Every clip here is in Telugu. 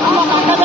Vamos,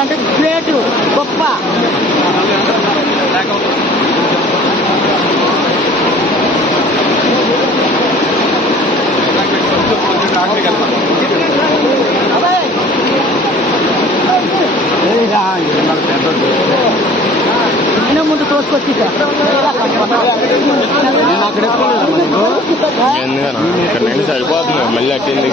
అంటే గ్రేట్ గొప్ప. ఆయన ముందు తోసుకొచ్చి ఎందుకన్నా? ఇక్కడ నుంచి సరిపోతుంది మళ్ళీ అట్టింది